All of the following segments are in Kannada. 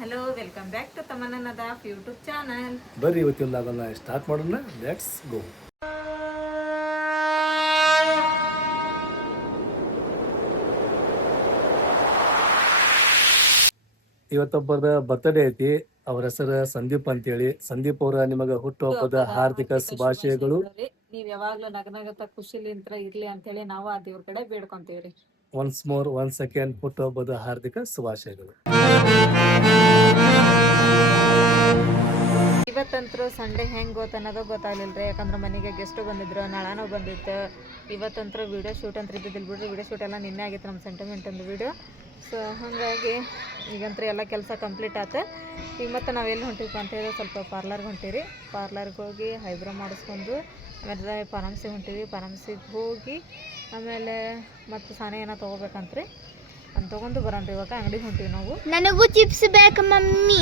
Hello welcome back to Tamanna Nadaf YouTube channel. ಬರ್ರಿ ಇವತ್ತಿಲ್ಲ ಅದನ್ನ ಸ್ಟಾರ್ಟ್ ಮಾಡೋಣ. Let's go. ಇವತ್ತೊಬ್ಬರದ ಬರ್ತ್ಡೇ ಐತಿ. ಅವ್ರ ಹೆಸರು ಸಂದೀಪ್ ಅಂತೇಳಿ. ಸಂದೀಪ್ ಅವರ ನಿಮಗೆ ಹುಟ್ಟುಹಬ್ಬದ ಹಾರ್ದಿಕ ಶುಭಾಶಯಗಳು. ನೀವ್ ಯಾವಾಗ್ಲೂ ನಗನಗತ ಖುಷಿಲಿಂತ್ರ ಇರ್ಲಿ ಅಂತೇಳಿ ನಾವು ಆ ದೇವ್ರ ಕಡೆ ಬೇಡ್ಕೊಂತೀವ್ರಿ. ಒನ್ಸ್ ಮೋರ್ 1 ಸೆಕೆಂಡ್ ಹುಟ್ಟುಹಬ್ಬದ ಹಾರ್ದಿಕ ಶುಭಾಶಯಗಳು. ಇವತ್ತಂತರೂ ಸಂಡೇ ಹೆಂಗೆ ಗೊತ್ತನ್ನೋದು ಗೊತ್ತಾಗ್ಲಿಲ್ರಿ. ಯಾಕಂದ್ರೆ ಮನೆಗೆ ಗೆಸ್ಟು ಬಂದಿದ್ರು, ನಾಳೆನೂ ಬಂದಿತ್ತು. ಇವತ್ತಂತರೂ ವೀಡಿಯೋ ಶೂಟ್ ಅಂತ ಇದ್ದಿದ್ದಿಲ್ಲ ಬಿಡ್ರಿ. ವೀಡಿಯೋ ಶೂಟ್ ಎಲ್ಲ ನಿನ್ನೆ ಆಗಿತ್ತು, ನಮ್ಮ ಸೆಂಟಿಮೆಂಟ್ ಒಂದು ವೀಡಿಯೋ. ಸೊ ಹಾಗಾಗಿ ಈಗಂತೂ ಎಲ್ಲ ಕೆಲಸ ಕಂಪ್ಲೀಟ್ ಆಯ್ತು. ಈಗ ಮತ್ತೆ ನಾವೆಲ್ಲಿ ಹೊಂಟಿವಿ ಅಂತ ಹೇಳಿದ್ರೆ ಸ್ವಲ್ಪ ಪಾರ್ಲರ್ಗೆ ಹೊಂಟೀವಿ. ಪಾರ್ಲರ್ಗೆ ಹೋಗಿ ಐಬ್ರೋ ಮಾಡಿಸ್ಕೊಂಡು ಆಮೇಲೆ ಪರಮಸಿಗೆ ಹೊಂಟೀವಿ. ಪರಮಸಿಗೆ ಹೋಗಿ ಆಮೇಲೆ ಮತ್ತು ಸಾನೆ ಏನೋ ತೊಗೋಬೇಕಂತ್ರಿ. ಅಂತ ತೊಗೊಂಡು ಬರೋಣ್ರಿ. ಇವಾಗ ಅಂಗಡಿಗೆ ಹೊಂಟೀವಿ ನಾವು. ನನಗೂ ಚಿಪ್ಸ್ ಬೇಕು ಮಮ್ಮಿ.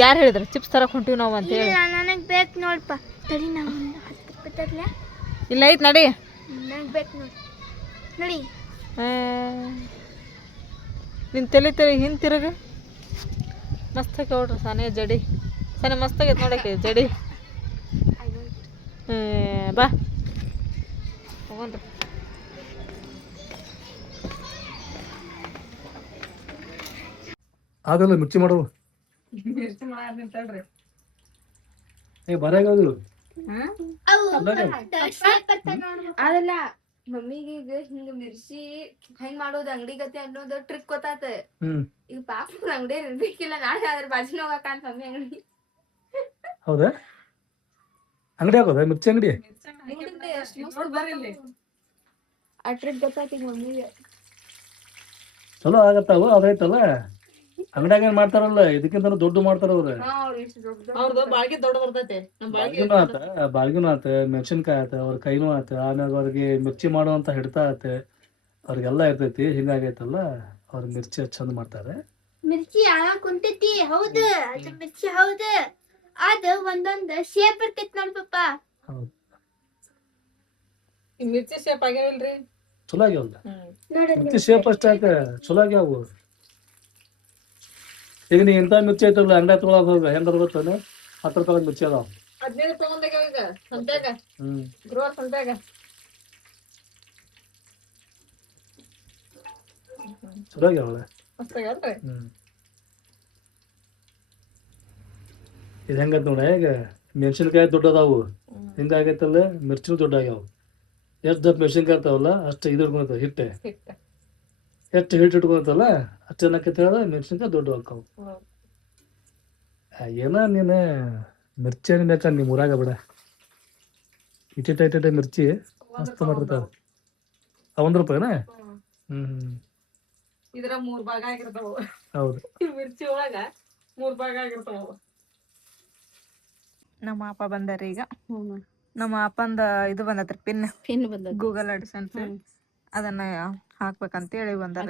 ಯಾರು ಹೇಳಿದ್ರು ಚಿಪ್ಸ್ ತರಕ್ಕೆ ಹೊಂಟೀವಿ ನಾವು ಅಂತ ಹೇಳಿ? ನನಗೆ ಬೇಕು ನೋಡಪ್ಪ. ತಡಿ ನಾವು 10 ರೂಪಾಯಿ ತರಲೇ? ಇಲ್ಲ ಐತೆ ನಡಿ. ನನಗೆ ಬೇಕು ನೋಡಿ. ನೋಡಿ ನಿನ್ನ ತಲೆ ಹಿಂದೆ ತಿರುಗ. ಮಸ್ತ್ ಆಗಿ ನೋಡ್ರಿ ಸಾನೆ ಜಡಿ. ಸಾನೆ ಮಸ್ತ್ ಆಗೈತೆ ನೋಡಕ್ಕೆ ಜಡಿ. ಬಾ ಹೋಗೋಣ್ರಿ. ಆಗಲ್ಲ ಮಿರ್ಚಿ ಮಾಡುವ. ಮಿರ್ಚಿ ಮಾಡ್ರಿ. ಬರಾಗದು ಅದಲ್ಲ ಮಮ್ಮಿಗೆ ಈಗ ಹಿಂಗ ಮಿರ್ಚಿ ಹೆಂಗ್ ಮಾಡೋದು ಅಂಗಡಿ ಗತಿ ಅನ್ನೋದು ಟ್ರಿಕ್ ಗೊತ್ತಾತ. ಈಗ ಪಾಪ ಅಂಗಡಿ ಇರ್ಬೇಕಿಲ್ಲ, ನಾಳೆ ಅದ್ರ ಬಾಜಿನ ಹೋಗಕ್ಕ ಅಂತ ಮಮ್ಮಿ ಅಂಗಡಿ. ಹೌದಾ? ಅಂಗಡಿ ಆಗೋದ ಮಿರ್ಚಿ ಅಂಗಡಿ? ಆ ಟ್ರಿಕ್ ಗೊತ್ತಾತ ಈಗ ಮಮ್ಮಿಗೆ. ಚಲೋ ಆಗತ್ತಾವ. ಅದೈತಲ್ಲ ಅಂಗಡಿಯಾಗ ಏನ್ ಮಾಡ್ತಾರಲ್ಲ ಇದಕ್ಕಿಂತ ದೊಡ್ಡ ಮಾಡ್ತಾರ ಅವ್ರ. ಬಾಳ್ಗಿನೂ ಆತ, ಮೆಣಸಿನ್ಕಾಯಿ ಆತ, ಅವ್ರ ಕೈನೂ ಆತ, ಆಮ್ಯಾಗ ಅವ್ರಿಗೆ ಮಿರ್ಚಿ ಮಾಡುವಂತ ಹಿಡ್ತಾ ಆತ, ಅವ್ರಿಗೆಲ್ಲ ಇರ್ತೈತಿ. ಹಿಂಗಾಗೈತಲ್ಲ ಅವ್ರ ಮಿರ್ಚಿ ಚಂದ ಮಾಡ್ತಾರೆ. ಮಿರ್ಚಿ ಕುಂತೈತಿ. ಹೌದು, ಅದು ಮಿರ್ಚಿ ಹೌದು. ಅದು ಒಂದೊಂದು ಶೇಪ್ ಇರ್ತೈತಿ ನೋಡ್ ಪಪ್ಪ. ಹೌದು, ಮಿರ್ಚಿ ಶೇಪ್ ಆಗ್ಯಾವಿಲ್ರಿ? ಚಲೋ ಆಗ್ಯಾವಲ್ಲ ಮಿರ್ಚಿ ಶೇಪ್ ಅಷ್ಟಾಕ ಚಲೋ ಆಗ್ಯಾವು. ಈಗ ನೀ ಇಂಥ ಮಿರ್ಚಿ ಐತಲ್ಲ ಅಂಗಡಿ ತೊಗೊಳಕ್ ಹೋಗ ಹೆಂಗದ ಗೊತ್ತಾನೆ? 10 ರೂಪಾಯಿ ಮಿರ್ಚಿ ಅದಾವ. 15 ತಗೊಂಡಾಗ ಈಗ ಸಂತ್ಯಾಗ ಗೃಹ ಸಂತ್ಯಾಗ ಚಲೋ ಆಗ್ಯಾವಲ್ಲ. ಮಸ್ತ್ ಆಗ್ಯಾವ್ರಿ. ಇದು ಹೆಂಗತ್ ನೋಡ, ಈಗ ಮೆಣಸಿನ್ಕಾಯಿ ದೊಡ್ಡದಾವು, ಹಿಂಗಾಗೈತಲ್ಲ ಮಿರ್ಚಿನೂ ದೊಡ್ಡ ಆಗ್ಯಾವ. ಎಷ್ಟು ದಪ್ಪ ಮೆಣಸಿನ್ಕಾಯಿ ಇರ್ತಾವಲ್ಲ ಅಷ್ಟು ಇದು ಇಟ್ಕೊಂತ ಹಿಟ್ಟೆ, ಎಷ್ಟು ಹಿಟ್ಟು ಇಟ್ಕೊಂತಲ್ಲ ಅಷ್ಟು ಏನಕ್ಕೈತೆ ಹೇಳ ಮೆಣಸಿನ್ಕಾಯಿ ದೊಡ್ಡ ಹಾಕಾವು. ಏನ ನೀನು ಮಿರ್ಚಿ ಬೇಕಾ ನಿಮ್ಮ ಊರಾಗ ಬಿಡ. ಇಟ್ಟಿಟ್ಟ ಮಿರ್ಚಿ ಮಸ್ತ್ ಮಾಡಿರ್ತಾವ. 1 ರೂಪಾಯಿನ? ಇದ್ರ 3 ಭಾಗ ಆಗಿರ್ತಾವ. ಹೌದು, ಮಿರ್ಚಿ ಒಳಗ 3 ಭಾಗ ಆಗಿರ್ತಾವ. ನಮ್ಮ ಅಪ್ಪ ಬಂದಾರ ಈಗ. ನಮ್ಮ ಅಪ್ಪಂದ ಇದು ಬಂದತ್ರಿ, ಪಿನ್ ಬಂದ ಗೂಗಲ್ ಅಡ್ಸೆನ್ಸ್. ಅದನ್ನ ಹಾಕ್ಬೇಕಂತೇಳಿ ಬಂದಾರ.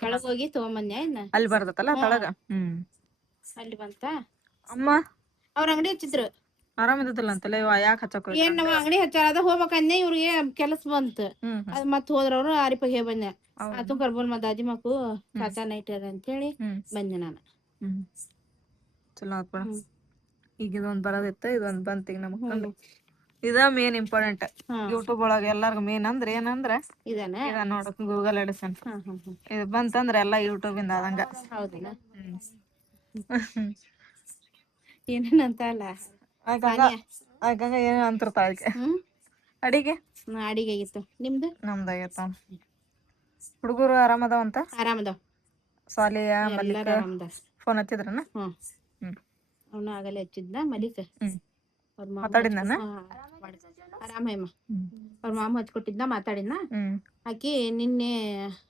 ಕೆಳಗ್ ಹೋಗಿ ತಗೊಂಬನ್ಯ ಅಲ್ಲಿ ಬರ್ತತಲ್ಲ ತಳಗ. ಅಲ್ಲಿ ಬಂತ. ಅಮ್ಮ ಅವ್ರ ಅಂಗಡಿ ಹಚ್ಚಿದ್ರು. ಆರಾಮಿದ್ದಲ್ಲ ಅಂತಲ್ಲ ಯಾಕೆ ಹಚ್ಚಕ್ ಏನ್ ನಾವ್ ಅಂಗಡಿ ಹಚ್ಚಾರ ಅದ ಹೋಗ್ಬೇಕನ್ನೆ. ಇವ್ರಿಗೆ ಕೆಲಸ ಬಂತು, ಅದ್ ಮತ್ ಹೋದ್ರವ್ರು ಆರಿಪ ಬಂದೆ. ಅದು ಕರ್ಬೋನ್ ಮತ್ ದಾದಿ ಮಕ್ಳು ಚಾಚಾ ನೈಟ್ ಅಂತೇಳಿ ಬಂದೆ ನಾನು. ಚಲೋ ಆತ್ಬಿಡ. ಈಗ ಇದೊಂದ್ ಬರೋದಿತ್ತು, ಇದೊಂದ್ ಬಂತ. ಈಗ ನಮ್ಗೆ ಇದ ಮೇನ್ ಇಂಪಾರ್ಟೆಂಟ್ ಯೂಟ್ಯೂಬ್ ಒಳಗ ಎಲ್ಲಾರ್ಗು ಮೇನ್ ಅಂದ್ರೆ ಏನಂದ್ರ ಇದ ನೋಡಕ್ ಗೂಗಲ್ ಅಡ್ಸೆನ್ಸ್. ಇದು ಬಂತಂದ್ರ ಎಲ್ಲಾ ಯೂಟ್ಯೂಬ್ ಇಂದ ಆದಂಗ. ಹೌದಲ್ಲ? ಏನೇನಂತ ಅಲ್ಲ ಆಗ ಏನ ಅಂತಿರ್ತಾವ ಅದಕ್ಕೆ. ಅಡಿಗೆ ಅಡಿಗೆ ಆಗಿತ್ತು. ನಿಮ್ದು? ನಮ್ದಾಗೈತ. ಹುಡುಗರು ಆರಾಮದಾವಂತ? ಆರಾಮದಾವ. ಸಾಲಿಯ ಮಲ್ಲಿಕ ಫೋನ್ ಹಚ್ಚಿದ್ರನ? ಅವನು ಆಗಲೇ ಹಚ್ಚಿದ್ನ ಮಲಿಕ. ಮಾತಾಡಿದ್ ನಾನು ಆರಾಮಯ್ಯಮ್ಮ. ಅವ್ರ ಮಾಮ ಹಚ್ಕೊಟ್ಟಿದ್ನ, ಮಾತಾಡಿದ್ನ. ಆಕಿ ನಿನ್ನೆ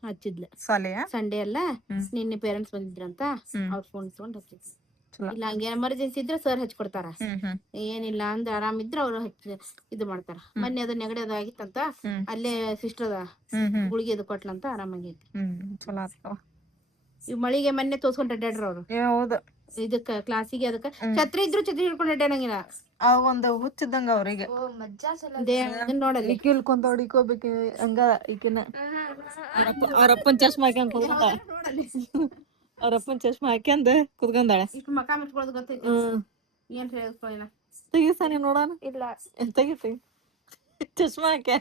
ಹಚ್ಚಿದ್ಲ. ಸಾಲಿಯ ಸಂಡೇ ಅಲ್ಲ, ನಿನ್ನೆ ಪೇರೆಂಟ್ಸ್ ಬಂದಿದ್ರಂತ. ಅವ್ರ ಫೋನ್ ತಗೊಂಡ್ ಹಚ್ಚಿದ್ಲ. ಇಲ್ಲ ಹಂಗೆ ಎಮರ್ಜೆನ್ಸಿ ಇದ್ರೆ ಸರ್ ಹಚ್ಕೊಡ್ತಾರ. ಏನಿಲ್ಲ ಅಂದ್ರ ಆರಾಮಿದ್ರ ಅವ್ರು ಇದು ಮಾಡ್ತಾರ. ಮೊನ್ನೆ ಅದು ನೆಗಡಿ ಅದು ಆಗಿತ್ತಂತ, ಅಲ್ಲೇ ಸಿಸ್ಟರ್ ಗುಳಿಗೆ ಅದು ಕೊಟ್ಲಂತ, ಆರಾಮಾಗೈತಿ. ಚಲೋ ಆಗ್ತಾವ. ಇವ್ ಮಳಿಗೆ ಮೊನ್ನೆ ತೋರ್ಸ್ಕೊಂಡ್ ಅಡ್ಡಾಡ್ರ ಅವ್ರು. ಹೌದು, ಇದಕ್ಕ ಕ್ಲಾಸಿಗೆ ಅದಕ್ಕ ಛತ್ರಿ ಇದ್ರು ಛತ್ರಿ ಹಿಡ್ಕೊಂಡು ಅಡ್ಡಾಡಂಗಿಲ್ಲ. ಒಂದು ಹುಚ್ಚಿದ್ದಂಗ ಅವ್ರಿಗೆ. ನೋಡಲ್ಲ ಈಕಿ ಇಲ್ಕೊಂತ ಹೊಡಿಕೋಬೇಕು ಹಂಗ. ಈಕಿನ ಅವ್ರಪ್ಪನ್ ಚಶ್ಮಾ ಹಾಕ್ಯಂತ ಅವ್ರಪ್ಪನ ಚಶ್ಮಾ ಹಾಕ್ಯಂದ ಕುತ್ಕೊಂಡಾಳೆ. ಇಷ್ಟು ಮಕ ಮಿಟ್ಕೊಳ್ಳೋದು ಗೊತ್ತೈತಿ. ಏನ್ ಹೇಳ್ಕೊಳ್ಳಿಲ್ಲ. ತೆಗಿಸ ನೀನ್ ನೋಡೋಣ. ಇಲ್ಲ ತೆಗಿತಿ ಚಶ್ಮಾ ಹಾಕ್ಯ.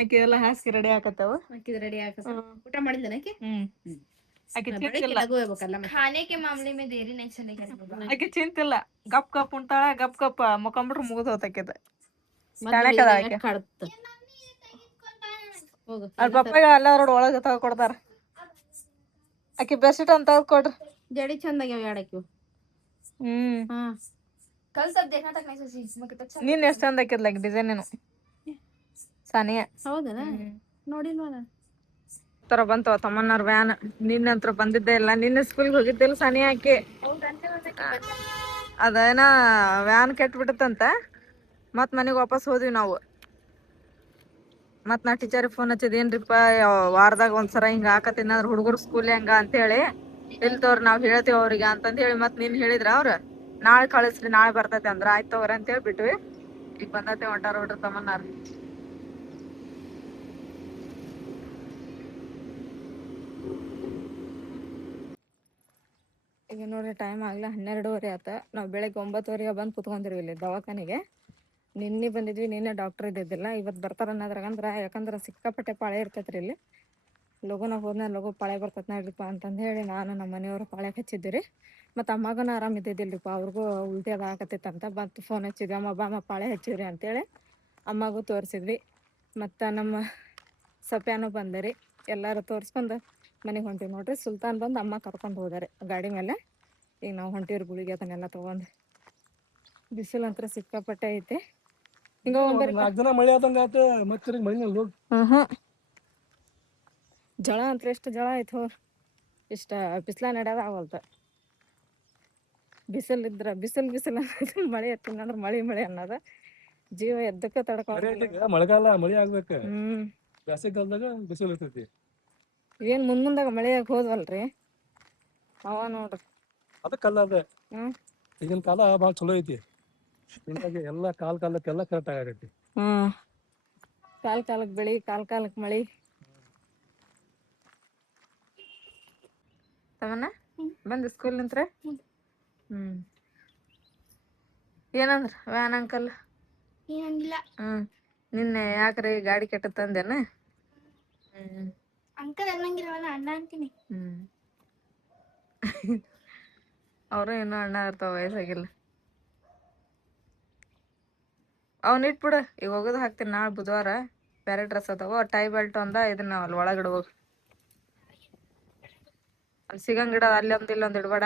ಆಕೆ ಎಲ್ಲ ಹಾಸ್ಕಿ ರೆಡಿ ಹಾಕತ್ತವ. ಹಾಕಿದ್ ರೆಡಿ ಹಾಕ. ಊಟ ಮಾಡಿದ್ಲೇನ ಆಕೆ? ಆಕೆ ಬೆಳಗ್ಗೆ ಚಿಂತಿಲ್ಲ. ಲಘು ಹೋಗ್ಬೇಕಲ್ಲ. ಖಾನೆ ಕೆ ಮಾಮಲೆ ಮೇ ದೇರಿ ನಹೀ ಚಲೇಗಾ. ಆಕೆ ಚಿಂತಿಲ್ಲ. ಗಪ್ ಗಪ್ ಉಂಟಾಳ, ಗಪ್ ಗಪ್ ಮುಖಂಬಿಟ್ರು ಮುಗಿದು ಹೋತಾಕಿದ. ಅವ್ರ ಪಪ್ಪಾಗ ಎಲ್ಲಾರು ಒಳಗ ತಗೊಡ್ತಾರ. ಆಕೆ ಬೆಸ್ಟ್ ಅಂತ ಕೊಡ್ರಿ. ಜಡಿ ಚಂದಾಗ್ಯಾವ ಯಾಡಕ್ಕಿವು. कल सब देखना तक नहीं सोची मैं कितना अच्छा ನೀನ್ ಎಷ್ಟು ಚಂದ ಹಾಕಿದ್ಲ ಡಿಸೈನ್ ಏನು ಸಾನಿಯಾ. ಹೌದನ ನೋಡಿಲ್ವ ನಾನು. ತರ ಬಂತವ ತಮ್ಮಣ್ಣವ್ರ ವ್ಯಾನ್. ನಿನ್ನಂತ್ರ ಬಂದಿದ್ದೆ ಇಲ್ಲ. ನಿನ್ನೆ ಸ್ಕೂಲ್ಗೆ ಹೋಗಿದ್ದಿಲ್ಲ ಸಾನಿಯಾ ಆಕೆ. ಅದೇನ ವ್ಯಾನ್ ಕೆಟ್ಬಿಟ್ಟಂತ ಮತ್ ಮನೆಗೆ ವಾಪಸ್ ಹೋದ್ವಿ ನಾವು. ಮತ್ ನಾ ಟೀಚರ್ಗೆ ಫೋನ್ ಹಚ್ಚಿದ್ ಏನ್ರಿಪ್ಪ ವಾರದಾಗ ಒಂದ್ಸರ ಹಿಂಗ ಹಾಕತ್ತಿನ ಹುಡುಗರು ಸ್ಕೂಲ್ ಹೆಂಗ ಅಂತ ಹೇಳಿ. ಇಲ್ತವ್ರ ನಾವ್ ಹೇಳ್ತೀವಿ ಅವ್ರಿಗೆ ಅಂತಂದ್ ಹೇಳಿ ಮತ್ ನೀನ್ ಹೇಳಿದ್ರ ಅವ್ರ ನಾಳೆ ಕಳಿಸ್ರಿ ನಾಳೆ ಬರ್ತೈತಿ ಅಂದ್ರ ಆಯ್ತು ತಗೋರಿ ಅಂತ ಹೇಳಿ ಬಿಟ್ವಿ. ಈಗ ಬಂದೈತಿ ಹೊಂಟಾರ ಹೊಡ್ರಿ ತಮ್ಮನ್ನಾರ. ಈಗ ನೋಡ್ರಿ ಟೈಮ್ ಆಗ್ಲಾ 12:30 ಆತ. ನಾವು ಬೆಳಗ್ಗೆ 9:00 ಬಂದು ಕುತ್ಕೊಂಡಿರ್ವಿ ಇಲ್ಲಿ ದವಾಖಾನೆಗೆ. ನಿನ್ನೆ ಬಂದಿದ್ವಿ, ನಿನ್ನೆ ಡಾಕ್ಟರ್ ಇದ್ದಿದ್ದಿಲ್ಲ. ಇವತ್ತು ಬರ್ತಾರ ಅನ್ನೋದ್ರಾಗಂದ್ರ ಯಾಕಂದ್ರೆ ಸಿಕ್ಕಾಪಟ್ಟೆ ಪಾಳೆ ಇರ್ತೈತ್ರಿ ಇಲ್ಲಿ. ಲಘುನ ಹೋದ್ನ ಲಘು ಪಾಳೆ ಬರ್ತೈತೆ ನೋಡ್ರಿಪ್ಪ ಅಂತಂದು ಹೇಳಿ ನಾನು ನಮ್ಮ ಮನೆಯವರು ಪಾಳೆ ಹಚ್ಚಿದ್ದೀರಿ. ಮತ್ತು ಅಮ್ಮಗನ ಆರಾಮ ಇದ್ದಿದ್ದಿಲ್ಲರಿಪ್ಪ, ಅವ್ರಿಗೂ ಉಲ್ಟಿ ಅದು ಆಗತ್ತಿತ್ತಂತ. ಬಂತು ಫೋನ್ ಹಚ್ಚಿದ್ವಿ, ಅಮ್ಮ ಬಾ ಅಮ್ಮ ಪಾಳೆ ಹಚ್ಚಿವ್ರಿ ಅಂತೇಳಿ ಅಮ್ಮಗೂ ತೋರಿಸಿದ್ವಿ. ಮತ್ತು ನಮ್ಮ ಸಪ್ಯಾನು ಬಂದರಿ. ಎಲ್ಲರೂ ತೋರಿಸ್ಕೊಂಡು ಮನೆಗೆ ಹೊಂಟಿವಿ ನೋಡ್ರಿ. ಸುಲ್ತಾನ್ ಬಂದು ಅಮ್ಮ ಕರ್ಕೊಂಡು ಹೋದಾರೆ ಗಾಡಿ ಮೇಲೆ. ಈಗ ನಾವು ಹೊಂಟಿವ್ರಿ ಗುಳಿಗೆ ಅದನ್ನೆಲ್ಲ ತೊಗೊಂಡು. ಬಿಸಿಲು ಅಂತರ ಸಿಕ್ಕಾಪಟ್ಟೆ ಐತೆ. ಹಿಂಗ ಮಳೆ ಆದಂಗ ಮತ್ತೆ ಜಳ ಅಂತ ಎಷ್ಟು ಜಳ ಆಯ್ತು ಹೋರ್. ಇಷ್ಟ ಬಿಸಿಲ ನಡೆಯೋದ ಆಗಲ್ತ. ಬಿಸಿಲು ಮಳೆ ಎತ್ತಿಂದ್ರೆ ಮಳೆ ಅನ್ನೋದ ಜೀವ ಎದ್ದಕ್ಕೆ ತಡ್ಕೊ. ಮಳೆಗಾಲ ಮಳೆ ಆಗ್ಬೇಕು. ಬೇಸಿಗೆಗಾಲದಾಗ ಬಿಸಿಲು ಇರ್ತೈತಿ. ಏನ್ ಮುಂದಾಗ ಮಳೆಯಾಗ ಹೋದ್ವಲ್ರಿ ಅವ ನೋಡ್ರಿ. ಅದಕ್ಕಲ್ಲ ಅದ ಈಗಿನ ಕಾಲ ಭಾಳ ಚಲೋ ಐತಿ. ಹಿಂಗಾಗಿ ಎಲ್ಲ ಕಾಲಕ್ಕೆಲ್ಲ ಕರೆಕ್ಟ್ ಆಗೈತಿ. ಕಾಲಕ್ಕೆ ಬೆಳಿ, ಕಾಲಕ್ಕೆ ಮಳಿ. ತಮ್ಮನ ಬಂದ ಸ್ಕೂಲ್ ನಿಂತ್ರ ಏನಂದ್ರ ವ್ಯಾನ್ ಅಂಕಲ್? ಏನಿಲ್ಲ ನಿನ್ನೆ ಯಾಕ್ರಿ ಗಾಡಿ ಕೆಟ್ಟತ್ತಂದೇನ? ಅಂಕಲ್ ಅನ್ನಂಗಿರವಲ್ಲ, ಅಣ್ಣ ಅಂತೀನಿ. ಅವರು ಇನ್ನೂ ಅಣ್ಣ ಇರ್ತಾವ, ವಯಸ್ಸಾಗಿಲ್ಲ. ಅವ್ನ ಇಟ್ಬಿಡ, ಈಗ ಹೋಗೋದು ಹಾಕ್ತೀನಿ. ನಾಳೆ ಬುಧವಾರ ಬೇರೆ ಡ್ರೆಸ್ ಅದಾವ. ಟೈ ಬೆಲ್ಟ್ ಒಂದ ಇದನ್ನ ಅಲ್ಲಿ ಒಳಗಡೆ ಹೋಗಿ ಅಲ್ಲಿ ಸಿಗಂಗಿಡ ಅಲ್ಲಿ ಒಂದ್ ಇಲ್ಲೊಂದ್ ಇಡ್ಬೇಡ.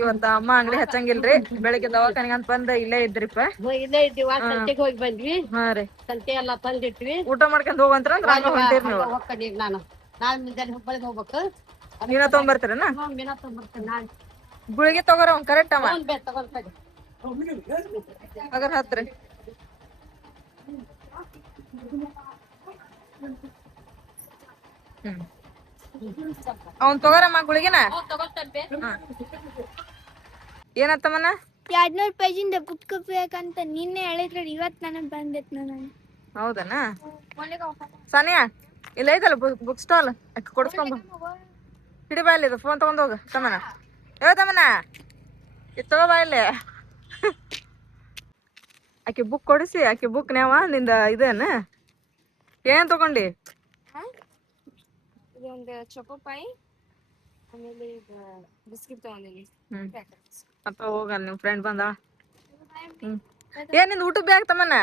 ಇವತ್ತ ಅಮ್ಮ ಅಂಗಡಿ ಹಚ್ಚಂಗಿಲ್ರಿ. ಬೆಳಿಗ್ಗೆ ದವಾಖಾನಿಗೆ ಅಂತ ಬಂದ ಇಲ್ಲೇ ಇದ್ರಿಪ್ಪ. ಸಂತೆಗೆ ಹೋಗಿ ಬಂದ್ವಿ. ಹಾ ರೀ, ಸಂತೆ ಎಲ್ಲ ತಂದಿಟ್ವಿ. ಊಟ ಮಾಡ್ಕೊಂಡ್ ಹೋಗಂತ್ರ ಹೊಂಟಿರಿ ನೀವು. ನಾನು ನಾಳೆ ಮುಂಜಾನೆ ಹುಬ್ಬಳ್ಳಿಗೆ ಹೋಗ್ಬೇಕು. ನೀನ ತಗೊಂಬರ್ತೀರನ? ಮೀನಾ ತಗೊಂಡ್ಬರ್ತೇನೆ ನಾಳೆ. ಗುಳಿಗೆ ತಗೋರ ಅವ್ನ್ ಕರೆಕ್ಟ್ ಅಮ್ಮ. ತಗೊಂಡ್ತೇನೆ ಅಗರ್ ಹತ್ರಿ. ಅವ್ನ್ ತಗೋರಮ್ಮ ಗುಳಿಗೆನ. ಏನತ್ತಮ್ಮನ? 200 ಪೇಜಿಂದ ಬುಕ್ ಬೇಕಂತ ನಿನ್ನೆ ಹೇಳಿದ್ರೆ ಇವತ್ತು ನನಗೆ ಬಂದೈತೆ. ನಾನು ಹೌದನ? ಸಾನಿಯಾ ಇಲ್ಲ ಐತಲ್ಲ ಬುಕ್ ಸ್ಟಾಲ್, ಕೊಡ್ಸ್ಕೊಂಬ. ಹಿಡಿ ಬಾ ಇಲ್ಲಿ, ಫೋನ್ ತಗೊಂಡ್ ಹೋಗ ತಮ್ಮನ. ತಮ್ಮನ ಇದು ತಗೋ ಬಾ ಇಲ್ಲಿ. ಆಕೆ ಬುಕ್ ಕೊಡಿಸಿ, ಆಕೆ ಬುಕ್ ನ್ಯಾವ ನಿಂದ ಇದೇನ? ಏನ್ ತಗೊಂಡಿ? ಇದೊಂದು ಚೊಕೋಪಾಯಿ, ಆಮೇಲೆ ಈಗ ಬಿಸ್ಕಿಟ್ ತಗೊಂಡಿನಿ. ಅಪ್ಪ ಹೋಗಲ್ಲ, ನಿಮ್ ಫ್ರೆಂಡ್ ಬಂದ. ಏನ್ ನಿಂದ ಊಟದ ಬ್ಯಾಗ್ ತಮ್ಮನ?